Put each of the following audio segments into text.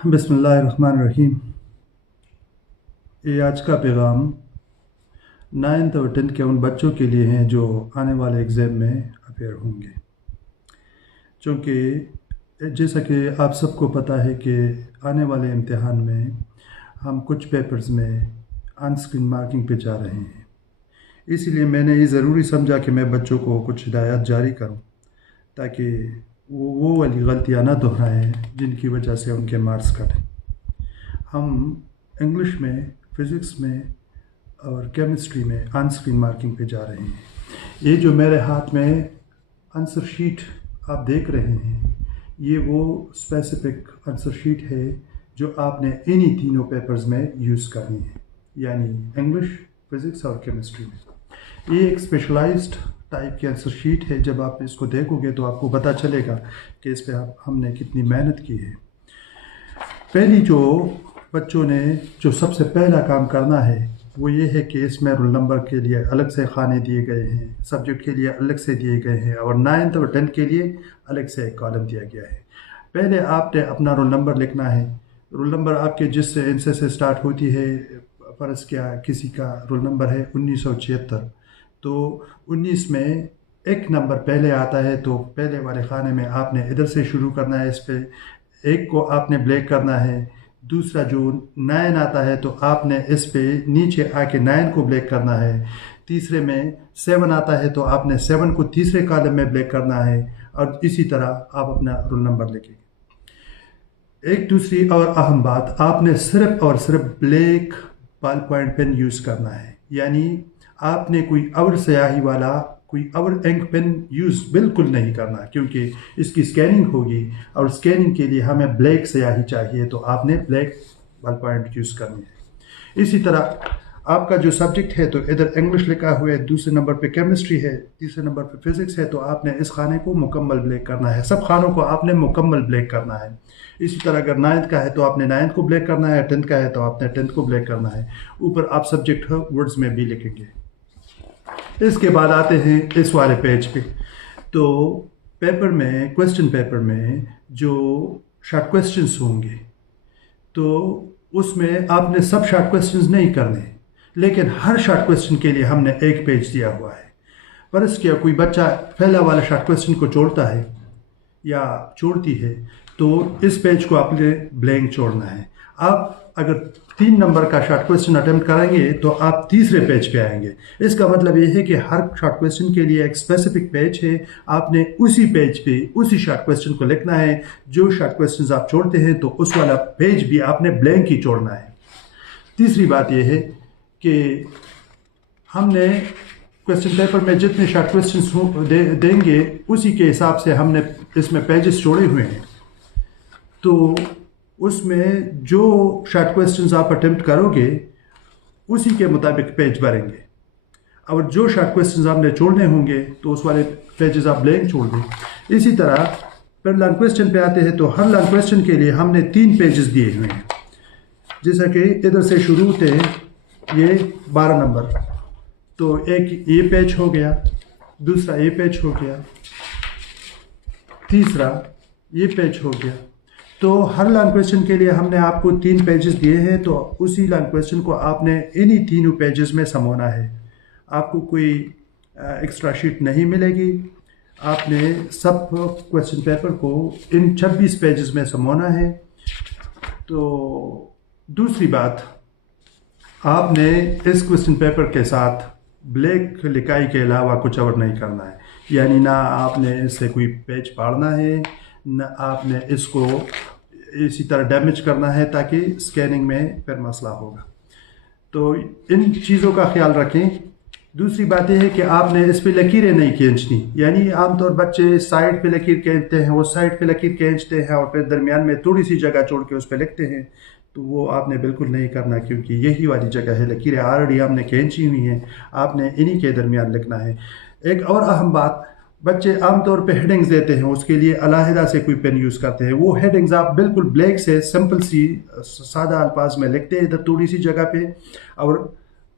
बिस्मिल्लाहिर्रहमानिर्रहीम। ये आज का पैगाम 9th और 10th के उन बच्चों के लिए हैं जो आने वाले एग्ज़ाम में अपेयर होंगे। चूँकि जैसा कि आप सबको पता है कि आने वाले इम्तिहान में हम कुछ पेपर्स में ऑन स्क्रीन मार्किंग पे जा रहे हैं, इसीलिए मैंने ये ज़रूरी समझा कि मैं बच्चों को कुछ हिदायत जारी करूं ताकि वो वाली गलतियां ना दोहराएं जिनकी वजह से उनके मार्क्स कटें। हम इंग्लिश में, फ़िज़िक्स में और केमिस्ट्री में ऑन स्क्रीन मार्किंग पे जा रहे हैं। ये जो मेरे हाथ में आंसर शीट आप देख रहे हैं, ये वो स्पेसिफिक आंसर शीट है जो आपने इन्हीं तीनों पेपर्स में यूज़ करनी है, यानी इंग्लिश, फ़िज़िक्स और केमिस्ट्री में। ये एक स्पेशलाइज्ड टाइप की आंसर शीट है। जब आप इसको देखोगे तो आपको पता चलेगा कि इस पर हमने कितनी मेहनत की है। पहली जो बच्चों ने जो सबसे पहला काम करना है वो ये है कि इसमें रोल नंबर के लिए अलग से खाने दिए गए हैं, सब्जेक्ट के लिए अलग से दिए गए हैं और 9th और 10th के लिए अलग से एक कॉलम दिया गया है। पहले आपने अपना रोल नंबर लिखना है। रोल नंबर आपके जिस इनसे से स्टार्ट होती है, फ़र्ज़ क्या किसी का रोल नंबर है 1976, तो 19 में एक नंबर पहले आता है, तो पहले वाले खाने में आपने इधर से शुरू करना है। इस पे एक को आपने ब्लैक करना है। दूसरा जो 9 आता है तो आपने इस पे नीचे आके 9 को ब्लैक करना है। तीसरे में 7 आता है तो आपने 7 को तीसरे कॉलम में ब्लैक करना है और इसी तरह आप अपना रोल नंबर लिखेंगे। एक दूसरी और अहम बात, आपने सिर्फ और सिर्फ black ballpoint pen use करना है, यानी आपने कोई और स्याही वाला, कोई और इंक पेन यूज़ बिल्कुल नहीं करना, क्योंकि इसकी स्कैनिंग होगी और स्कैनिंग के लिए हमें ब्लैक स्याही चाहिए, तो आपने ब्लैक बॉल पॉइंट यूज़ करनी है। इसी तरह आपका जो सब्जेक्ट है तो इधर इंग्लिश लिखा हुआ है, दूसरे नंबर पे केमिस्ट्री है, तीसरे नंबर पे फिज़िक्स है, तो आपने इस खाने को मुकम्मल ब्लैक करना है। सब खानों को आपने मुकम्मल ब्लैक करना है। इसी तरह अगर 9th का है तो आपने 9th को ब्लैक करना है, 10th का है तो आपने 10th को ब्लैक करना है। ऊपर आप सब्जेक्ट वर्ड्स में भी लिखेंगे। इसके बाद आते हैं इस वाले पेज पे। तो पेपर में, क्वेश्चन पेपर में जो शॉर्ट क्वेश्चंस होंगे तो उसमें आपने सब शॉर्ट क्वेश्चंस नहीं करने, लेकिन हर शॉर्ट क्वेश्चन के लिए हमने एक पेज दिया हुआ है। पर इसके कोई बच्चा पहला वाला शॉर्ट क्वेश्चन को छोड़ता है या छोड़ती है तो इस पेज को आपने ब्लैंक छोड़ना है। आप अगर 3 नंबर का शॉर्ट क्वेश्चन अटेम्प्ट करेंगे तो आप तीसरे पेज पे आएंगे। इसका मतलब ये है कि हर शॉर्ट क्वेश्चन के लिए एक स्पेसिफिक पेज है, आपने उसी पेज पे उसी शॉर्ट क्वेश्चन को लिखना है। जो शॉर्ट क्वेश्चन आप छोड़ते हैं तो उस वाला पेज भी आपने ब्लैंक ही छोड़ना है। तीसरी बात यह है कि हमने क्वेश्चन पेपर में जितने शॉर्ट क्वेश्चन देंगे उसी के हिसाब से हमने इसमें पेजेस छोड़े हुए हैं। तो उसमें जो शॉर्ट क्वेश्चंस आप अटेम्प्ट करोगे उसी के मुताबिक पेज भरेंगे, और जो शॉर्ट क्वेश्चंस आपने छोड़ने होंगे तो उस वाले पेजेस आप ब्लैंक छोड़ दें। इसी तरह फिर लॉन्ग क्वेश्चन पे आते हैं तो हर लॉन्ग क्वेश्चन के लिए हमने 3 पेजेस दिए हुए हैं। जैसा कि इधर से शुरू होते हैं, ये 12 नंबर, तो एक ये पेज हो गया, दूसरा ये पेज हो गया, तीसरा ये पेज हो गया। तो हर लॉन्ग क्वेश्चन के लिए हमने आपको 3 पेजेस दिए हैं, तो उसी लॉन्ग क्वेश्चन को आपने इन्हीं तीनों पेजेस में समोना है। आपको कोई एक्स्ट्रा शीट नहीं मिलेगी। आपने सब क्वेश्चन पेपर को इन 26 पेजेस में समोना है। तो दूसरी बात, आपने इस क्वेश्चन पेपर के साथ ब्लैक लिखाई के अलावा कुछ और नहीं करना है, यानी ना आपने इससे कोई पेज फाड़ना है, न आपने इसको इसी तरह डैमेज करना है ताकि स्कैनिंग में फिर मसला होगा। तो इन चीज़ों का ख्याल रखें। दूसरी बात यह है कि आपने इस पे लकीरें नहीं खींचनी, यानी आमतौर बच्चे साइड पे लकीर खींचते हैं, वो साइड पे लकीर खींचते हैं और फिर दरमियान में थोड़ी सी जगह छोड़ के उस पर लिखते हैं, तो वो आपने बिल्कुल नहीं करना, क्योंकि यही वाली जगह है, लकीरें ऑलरेडी हमने खींची हुई हैं, आपने इन्हीं के दरमियान लिखना है। एक और अहम बात, बच्चे आमतौर पे हेडिंग्स देते हैं, उसके लिए अलहदा से कोई पेन यूज़ करते हैं। वो हेडिंग्स आप बिल्कुल ब्लैक से सिंपल सी सादा अल्फाज में लिखते हैं इधर थोड़ी सी जगह पे, और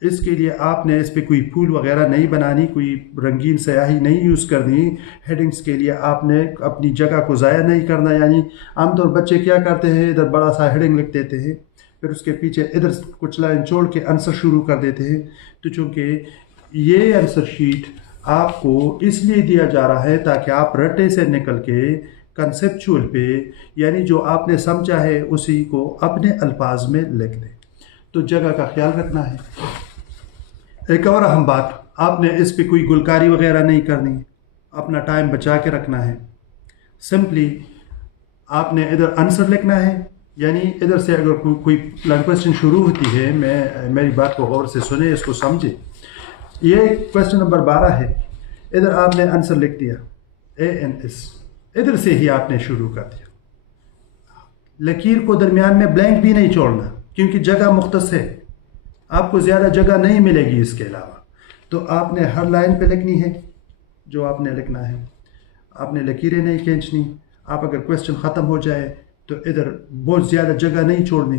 اس کے لیے آپ نے اس پہ کوئی پھول وغیرہ نہیں بنانی، کوئی رنگین سیاہی نہیں یوز کرنی. ہیڈنگس کے لیے آپ نے اپنی جگہ کو ضائع نہیں کرنا. یعنی عام طور بچے کیا کرتے ہیں، ادھر بڑا سا ہیڈنگ لکھ دیتے ہیں، پھر اس کے پیچھے ادھر کچھ لائن چھوڑ کے آنسر شروع کر دیتے ہیں. تو چونکہ یہ آنسر شیٹ آپ کو اس لیے دیا جا رہا ہے تاکہ آپ رٹے سے نکل کے کنسیپچول پہ، یعنی جو آپ نے سمجھا ہے اسی کو اپنے الفاظ میں لکھ دیں. تو جگہ کا خیال رکھنا ہے. ایک اور اہم بات، آپ نے اس پہ کوئی گلکاری وغیرہ نہیں کرنی، اپنا ٹائم بچا کے رکھنا ہے. سمپلی آپ نے ادھر آنسر لکھنا ہے. یعنی ادھر سے اگر کوئی کویسچن شروع ہوتی ہے، میری بات کو غور سے سنیں، اس کو سمجھیں. یہ کویسچن نمبر 12 ہے. ادھر آپ نے آنسر لکھ دیا ANS، ادھر سے ہی آپ نے شروع کر دیا. لکیر کو درمیان میں بلینک بھی نہیں چھوڑنا کیونکہ جگہ مختص ہے، آپ کو زیادہ جگہ نہیں ملے گی اس کے علاوہ. تو آپ نے ہر لائن پہ لکھنی ہے جو آپ نے لکھنا ہے. آپ نے لکیریں نہیں کھینچنی. آپ اگر کویسچن ختم ہو جائے تو ادھر بہت زیادہ جگہ نہیں چھوڑنی.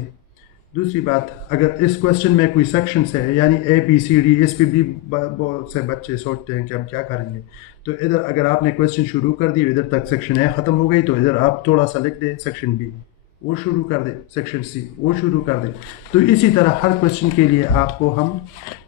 دوسری بات، اگر اس کویسچن میں کوئی سیکشنز ہے، یعنی ABCD، اس پہ بھی بہت سے بچے سوچتے ہیں کہ ہم کیا کریں گے. تو ادھر اگر آپ نے کویسچن شروع کر دی، ادھر تک سیکشن A ختم ہو گئی، تو ادھر آپ تھوڑا سا لکھ دیں سیکشن B، وہ شروع کر دیں، سیکشن C وہ شروع کر دیں. تو اسی طرح ہر کویسچن کے لیے آپ کو ہم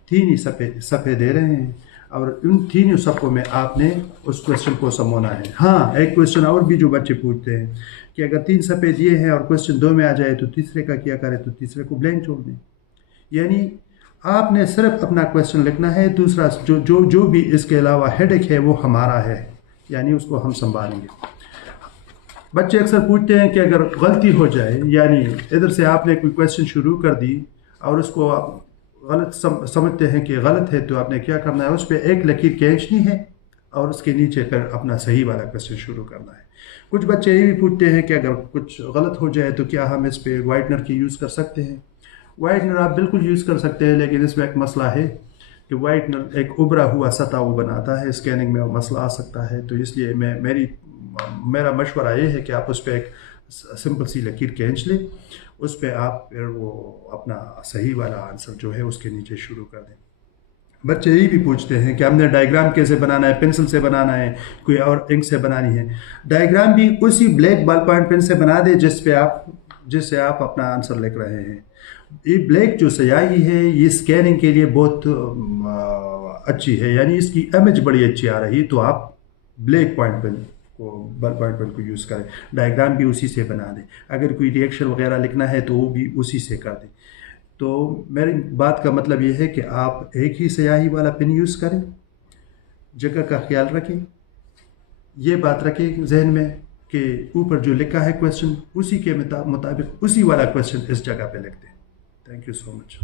3 ہی صفحے دے رہے ہیں، اور ان 3 صفحوں میں آپ نے اس کویسچن کو سمجھنا ہے. ہاں، ایک کویسچن اور بھی جو بچے پوچھتے ہیں کہ اگر 3 صفحے دیے ہیں اور کویسچن 2 میں آ جائے تو تیسرے کا کیا کرے، تو تیسرے کو بلینک چھوڑ دیں. یعنی آپ نے صرف اپنا کویسچن لکھنا ہے. دوسرا جو بھی اس کے علاوہ ہیڈک ہے وہ ہمارا ہے، یعنی اس کو ہم سنبھالیں گے. بچے اکثر پوچھتے ہیں کہ اگر غلطی ہو جائے، یعنی ادھر سے آپ نے کوئی کویسچن شروع کر دی اور اس کو آپ غلط سمجھتے ہیں کہ غلط ہے، تو آپ نے کیا کرنا ہے، اس پہ ایک لکیر کھینچنی ہے اور اس کے نیچے پھر اپنا صحیح والا کویسچن شروع کرنا ہے. کچھ بچے یہ بھی پوچھتے ہیں کہ اگر کچھ غلط ہو جائے تو کیا ہم اس پہ وائٹنر کی یوز کر سکتے ہیں. وائٹنر آپ بالکل یوز کر سکتے ہیں، لیکن اس میں ایک مسئلہ ہے کہ وائٹنر ایک ابھرا ہوا سطح وہ بناتا ہے، اسکیننگ میں وہ مسئلہ آ سکتا ہے. تو اس لیے میرا مشورہ یہ ہے کہ آپ اس پہ ایک سمپل سی لکیر کھینچ لیں، اس پہ آپ پھر وہ اپنا صحیح والا آنسر جو ہے اس کے نیچے شروع کر دیں. بچے یہ بھی پوچھتے ہیں کہ ہم نے ڈائیگرام کیسے بنانا ہے، پنسل سے بنانا ہے، کوئی اور انک سے بنانی ہے. ڈائیگرام بھی اسی بلیک بال پوائنٹ پین سے بنا دے جس سے آپ اپنا آنسر لکھ رہے ہیں. یہ بلیک جو سیاہی ہے یہ اسکیننگ کے لیے بہت اچھی ہے، یعنی اس کی امیج بڑی اچھی آ رہی ہے. تو آپ بلیک پوائنٹ پین کو بال پوائنٹ پین کو یوز کریں. ڈائیگرام بھی اسی سے بنا دیں. اگر کوئی ریئیکشن وغیرہ لکھنا ہے تو وہ بھی اسی سے کر دیں. تو میری بات کا مطلب یہ ہے کہ آپ ایک ہی سیاہی والا پن یوز کریں، جگہ کا خیال رکھیں. یہ بات رکھیں ذہن میں کہ اوپر جو لکھا ہے کویسچن اسی کے مطابق اسی والا کویسچن اس جگہ پہ لکھ دیں. Thank you so much.